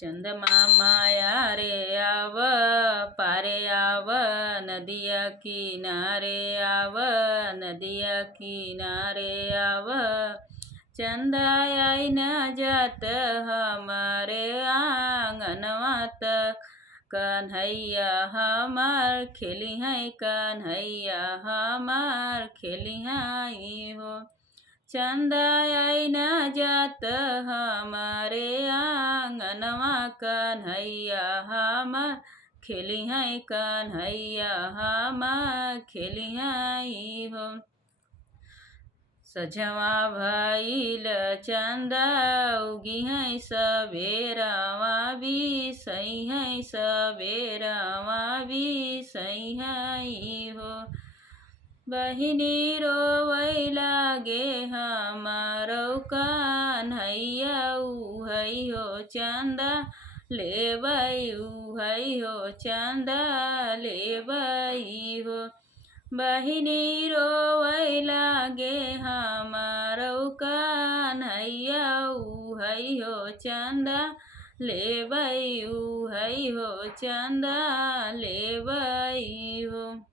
चंदमा माया रे आव, पारे आव, नदिया किनारे आव, नदिया किनारे आव। चंदा आई न जात हमारे आंगनवा तक, कन्हैया हमार खेली है, कन्हैया हमार खेली है हो। चंदा आई न जात हमारे आंगनवा, कन्हैया हमार खेली है, कन्हैया हमार खेली है हो। सजवा भइल चंदा उगी है सबेरावा भी सही है, सबेरावा भी सही है हो। बहिनी रोवै लागे हमारो कन्हैया उहै हो, चंदा लेबै उहै हो, चंदा लेबै हो। बहिनी रोवै लागे हमारो कन्हैया उहै हो, चंदा लेबै उहै हो, चंदा लेबै हो।